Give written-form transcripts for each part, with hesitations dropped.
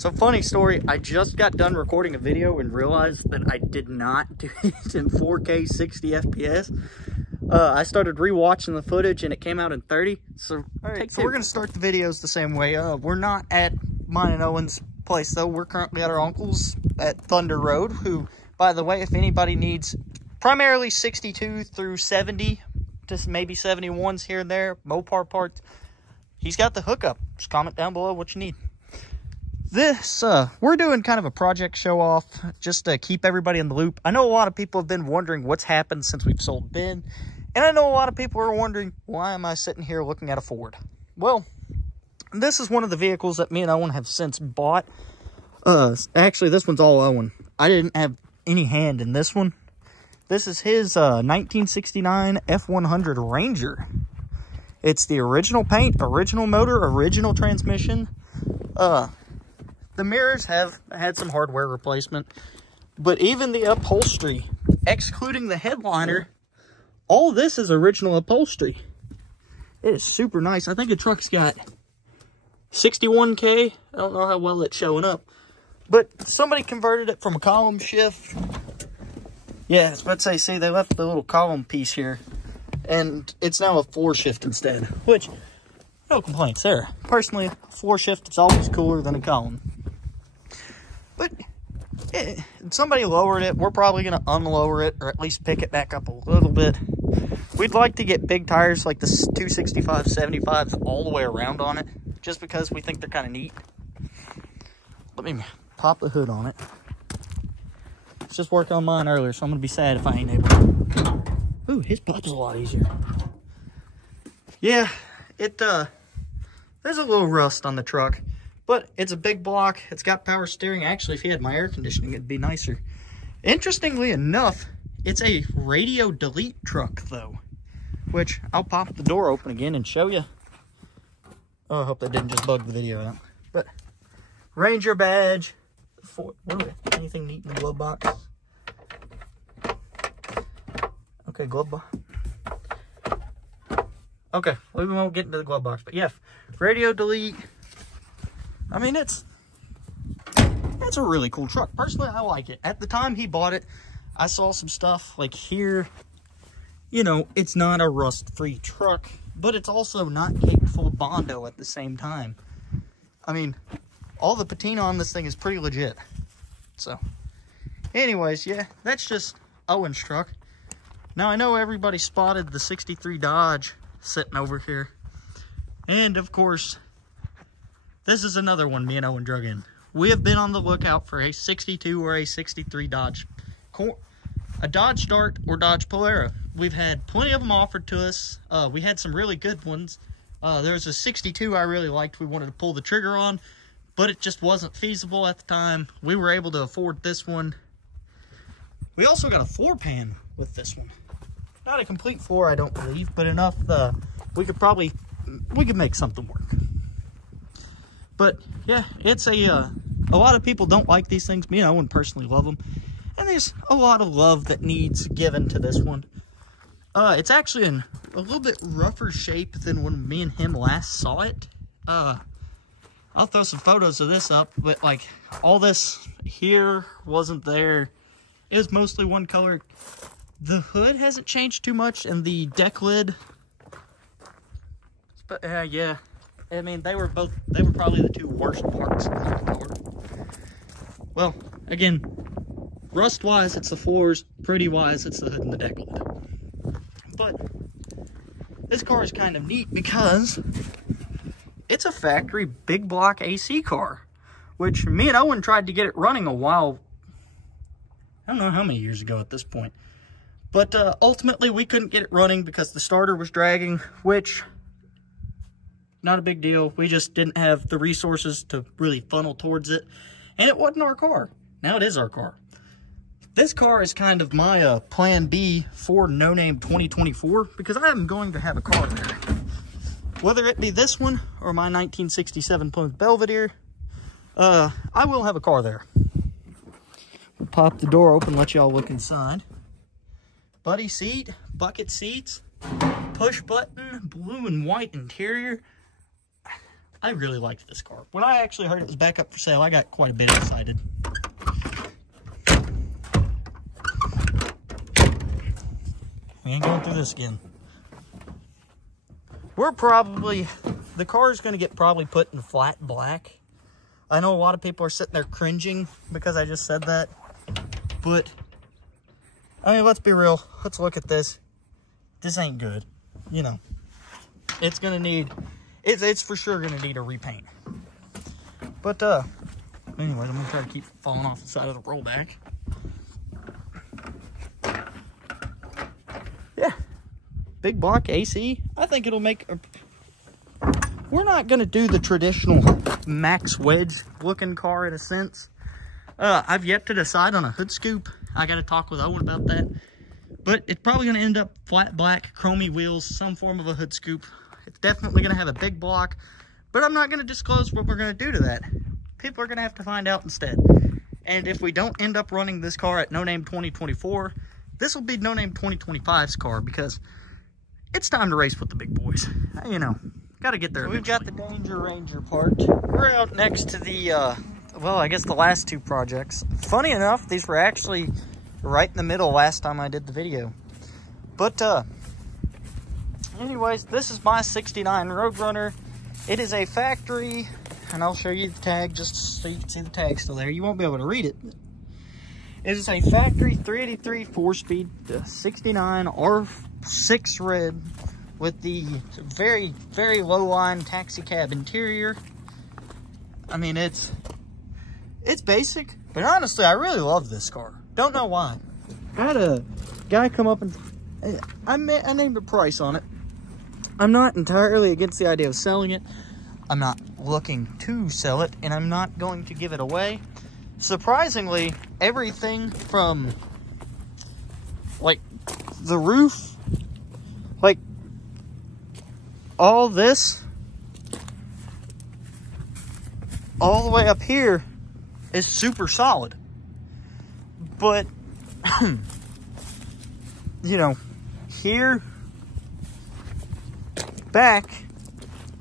So funny story, I just got done recording a video and realized that I did not do it in 4K 60 FPS. I started rewatching the footage and it came out in 30. So, so we're gonna start the videos the same way. We're not at mine and Owen's place though. We're currently at our uncle's at Thunder Road, who, by the way, if anybody needs primarily 62 through 70, just maybe 71s here and there, Mopar parts, he's got the hookup. Just comment down below what you need. This, we're doing kind of a project show off just to keep everybody in the loop. I know a lot of people have been wondering what's happened since we've sold Ben. And I know a lot of people are wondering, why am I sitting here looking at a Ford? Well, this is one of the vehicles that me and Owen have since bought. Actually, this one's all Owen. I didn't have any hand in this one. This is his 1969 F100 Ranger. It's the original paint, original motor, original transmission. The mirrors have had some hardware replacement, but even the upholstery, excluding the headliner, all this is original upholstery. It is super nice. I think the truck's got 61K. I don't know how well it's showing up, but somebody converted it from a column shift. Yeah, I was about to say, see, they left the little column piece here, and it's now a 4-shift instead, which, no complaints there. Personally, a 4-shift is always cooler than a column. But somebody lowered it. We're probably going to unlower it, or at least pick it back up a little bit. We'd like to get big tires like the 265 75s all the way around on it, just because we think they're kind of neat. Let me pop the hood on it. I was just working on mine earlier, so I'm going to be sad if I ain't able to. Ooh, his pop's a lot easier. Yeah, there's a little rust on the truck, but it's a big block. It's got power steering. Actually, if he had my air conditioning, it'd be nicer. Interestingly enough, it's a radio delete truck, though, which I'll pop the door open again and show you. Oh, I hope that didn't just bug the video out. But Ranger badge. Anything neat in the glove box? Okay, glove box. Okay, we won't get into the glove box, but yeah, radio delete. I mean, it's a really cool truck. Personally, I like it. At the time he bought it, I saw some stuff like here. You know, it's not a rust-free truck, but it's also not caked full of Bondo at the same time. I mean, all the patina on this thing is pretty legit. So, anyways, yeah, that's just Owen's truck. Now, I know everybody spotted the 63 Dodge sitting over here. And, of course, this is another one me and Owen drug in. We have been on the lookout for a 62 or a 63 Dodge. A Dodge Dart or Dodge Polara. We've had plenty of them offered to us. We had some really good ones. There was a 62 I really liked. We wanted to pull the trigger on, but it just wasn't feasible at the time. We were able to afford this one. We also got a floor pan with this one. Not a complete floor, I don't believe, but enough we could make something work. But yeah, it's a lot of people don't like these things. Me and Owen personally love them. And there's a lot of love that needs given to this one. It's actually in a little bit rougher shape than when me and him last saw it. I'll throw some photos of this up, but like all this here wasn't there. It was mostly one color. The hood hasn't changed too much, and the deck lid. But yeah, I mean they were probably the two worst parts of the car. Well, again, rust-wise, it's the floors. Pretty-wise, it's the hood and the deck lid. But this car is kind of neat because it's a factory big block AC car, which me and Owen tried to get it running a while. I don't know how many years ago at this point. But ultimately, we couldn't get it running because the starter was dragging, which, not a big deal. We just didn't have the resources to really funnel towards it. And it wasn't our car. Now it is our car. This car is kind of my plan B for No Name 2024 because I am going to have a car there. Whether it be this one or my 1967 Plymouth Belvedere, I will have a car there. We'll pop the door open, let y'all look inside. Buddy seat, bucket seats, push button, blue and white interior. I really liked this car. When I actually heard it was back up for sale, I got quite a bit excited. We ain't going through this again. We're probably, the car is going to get probably put in flat black. I know a lot of people are sitting there cringing because I just said that. But, I mean, let's be real. Let's look at this. This ain't good. You know, it's going to need, it's for sure going to need a repaint. But, anyways, I'm going to try to keep falling off the side of the rollback. Yeah. Big block AC. I think it'll make a... We're not going to do the traditional max wedge looking car in a sense. I've yet to decide on a hood scoop. I got to talk with Owen about that. But it's probably going to end up flat black, chromey wheels, some form of a hood scoop. It's definitely going to have a big block. But I'm not going to disclose what we're going to do to that. People are going to have to find out instead. And if we don't end up running this car at No Name 2024, this will be No Name 2025's car because it's time to race with the big boys. You know, got to get there. We've got the Danger Ranger part. We're out next to the, well, I guess the last two projects. Funny enough, these were actually right in the middle last time I did the video. But, anyways, this is my 69 Roadrunner. It is a factory, and I'll show you the tag just so you can see the tag still there. You won't be able to read it. It is a factory 383 4-speed 69 R6 red with the very, very low line taxi cab interior. I mean, it's basic, but honestly, I really love this car. Don't know why. I had a guy come up and I named a price on it. I'm not entirely against the idea of selling it. I'm not looking to sell it, and I'm not going to give it away. Surprisingly, everything from, like, the roof, like, all this, all the way up here is super solid. But, you know, here, back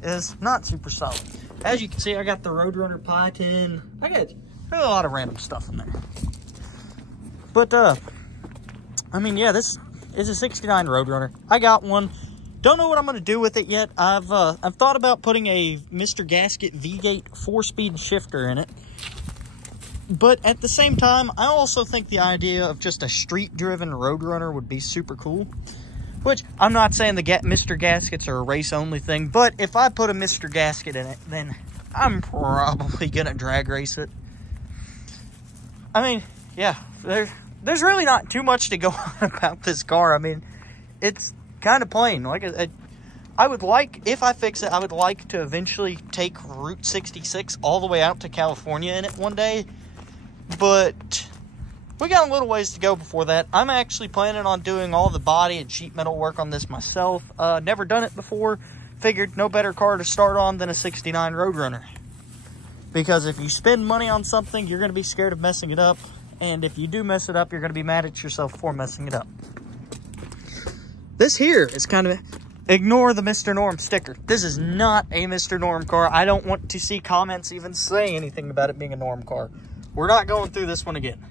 is not super solid. As you can see, I got the Roadrunner pie tin. I got a lot of random stuff in there. But, I mean, yeah, this is a 69 Roadrunner. I got one. Don't know what I'm going to do with it yet. I've thought about putting a Mr. Gasket V-Gate 4-speed shifter in it. But at the same time, I also think the idea of just a street-driven Roadrunner would be super cool. Which, I'm not saying the Mr. Gaskets are a race-only thing, but if I put a Mr. Gasket in it, then I'm probably going to drag race it. I mean, yeah, there's really not too much to go on about this car. I mean, it's kind of plain. Like, I would like, if I fix it, I would like to eventually take Route 66 all the way out to California in it one day. But we got a little ways to go before that. I'm actually planning on doing all the body and sheet metal work on this myself. Never done it before. Figured no better car to start on than a 69 Roadrunner. Because if you spend money on something, you're going to be scared of messing it up. And if you do mess it up, you're going to be mad at yourself for messing it up. This here is kind of, ignore the Mr. Norm sticker. This is not a Mr. Norm car. I don't want to see comments even say anything about it being a Norm car. We're not going through this one again.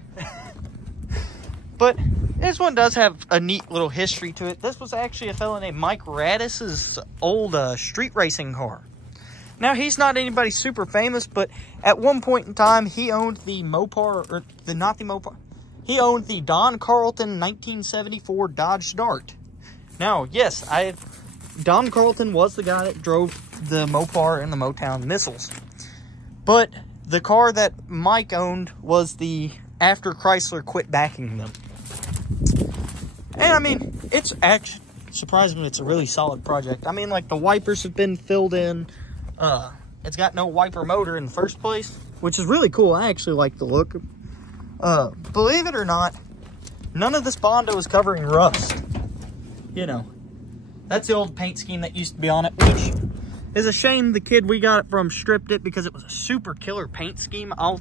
But this one does have a neat little history to it. This was actually a fellow named Mike Radis's old street racing car. Now, he's not anybody super famous, but at one point in time, he owned the Mopar, or not the Mopar. He owned the Don Carlton 1974 Dodge Dart. Now, yes, Don Carlton was the guy that drove the Mopar and the Motown missiles. But the car that Mike owned was the after Chrysler quit backing them. And I mean, it's actually, surprisingly, it's a really solid project. I mean, like, the wipers have been filled in. It's got no wiper motor in the first place, which is really cool. I actually like the look. Believe it or not, none of this Bondo is covering rust. You know, that's the old paint scheme that used to be on it, which is a shame the kid we got it from stripped it because it was a super killer paint scheme. I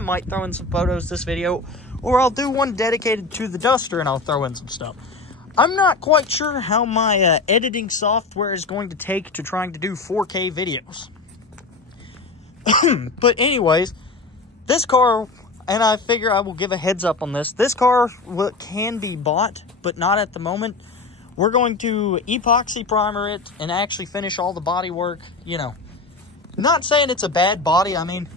might throw in some photos this video, or I'll do one dedicated to the Duster and I'll throw in some stuff. I'm not quite sure how my editing software is going to take to trying to do 4K videos. But anyways, this car, and I figure I will give a heads up on this. This car can be bought, but not at the moment. We're going to epoxy primer it and actually finish all the body work, you know. Not saying it's a bad body. I mean,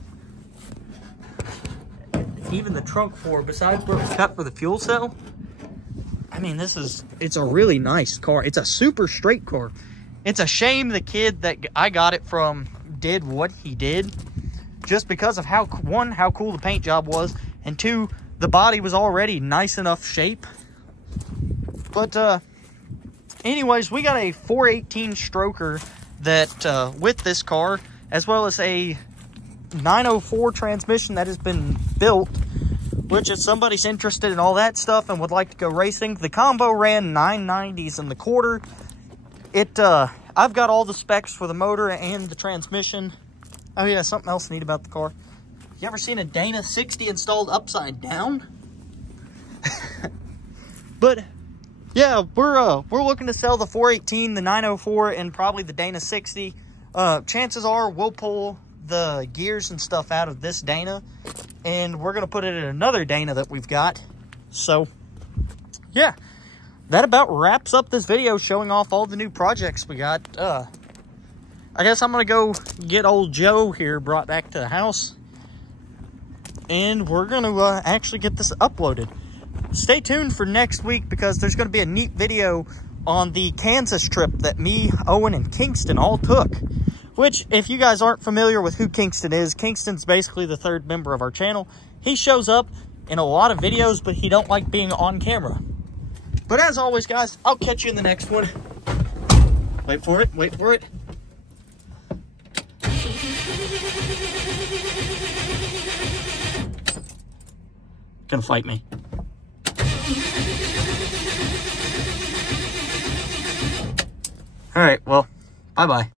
even the trunk for, besides where it's cut for the fuel cell, I mean, it's a really nice car. It's a super straight car. It's a shame the kid that I got it from did what he did, just because of how, one, how cool the paint job was, and two, the body was already nice enough shape. But anyways, we got a 418 stroker that with this car, as well as a 904 transmission that has been built, which if somebody's interested in all that stuff and would like to go racing, the combo ran 990s in the quarter. I've got all the specs for the motor and the transmission. Oh yeah, something else neat about the car. You ever seen a Dana 60 installed upside down? But yeah, we're looking to sell the 418, the 904, and probably the Dana 60. Chances are we'll pull the gears and stuff out of this Dana, and we're gonna put it in another Dana that we've got. So yeah, that about wraps up this video showing off all the new projects we got. I guess I'm gonna go get old Joe here brought back to the house, and we're gonna actually get this uploaded. Stay tuned for next week, because there's gonna be a neat video on the Kansas trip that me, Owen, and Kingston all took. Which, if you guys aren't familiar with who Kingston is, Kingston's basically the third member of our channel. He shows up in a lot of videos, but he don't like being on camera. But as always, guys, I'll catch you in the next one. Wait for it, wait for it. Gonna fight me. All right, well, bye-bye.